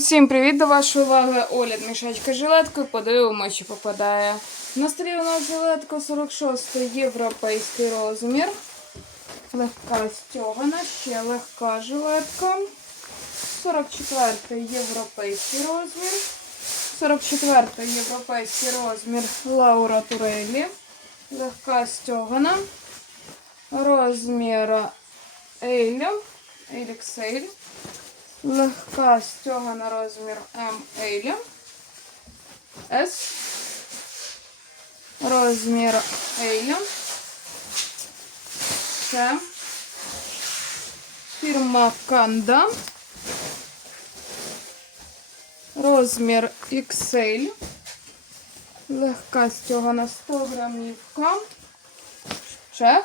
Усім привіт до вашої уваги. Оля мішачка жилеткою. Подивимося, чи попадає. На столі у нас жилетка 46 європейський розмір. Легка стягана, ще легка жилетка. 44 європейський розмір. 44 європейський розмір Лаура Турелі. Легка стягана. Розмір Ейль. Еліксель. Легка стяга на розмір М Ейлі. С. Розмір Ейлі. С. Фірма Канда. Розмір XL. Легка стяга на 100 грамівка. Ще.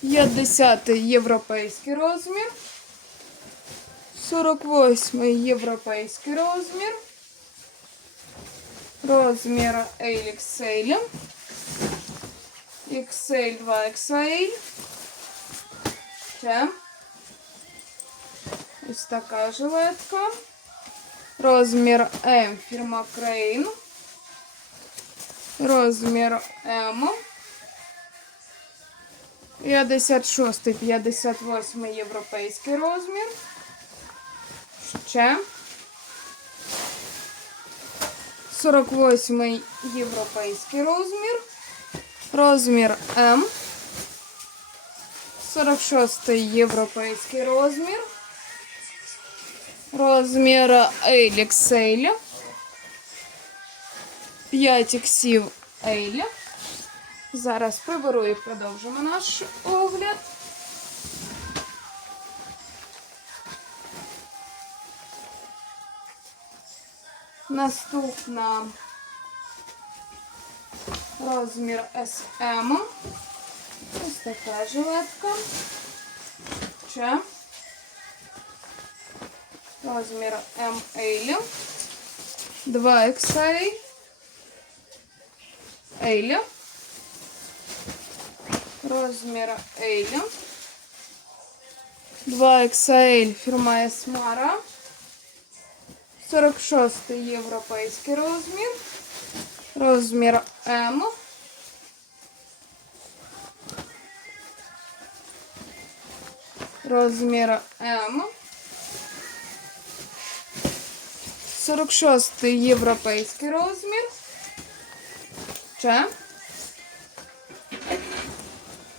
50 європейський розмір. 48 європейський розмір. Розмір XL. XL 2XL. Ще. Ось така жилетка. Розмір М фірма Crane. Розмір М. 56, 58 європейський розмір. Ще. 48 європейський розмір. Розмір М. 46 європейський розмір. Розмір XL. 5 іксів Ейлі. Зараз приберу і продовжимо наш огляд. Наступна розмір SM. Ось така жилетка. Ще. Розмір ML. 2 XL. Ейлі. Розмір Ейлі. 2 XL фірма Есмара. 46 європейський розмір. Розмір М. Розмір М. 46 європейський розмір. Ще.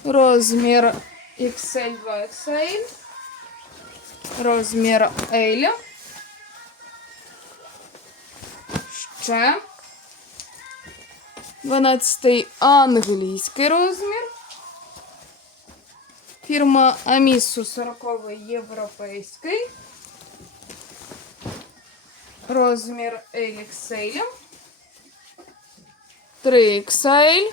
Розмір XL 2XL. Розмір L. Ще. 12 англійський розмір. Фірма Амісу 40 європейський. Розмір LXL. 3XL.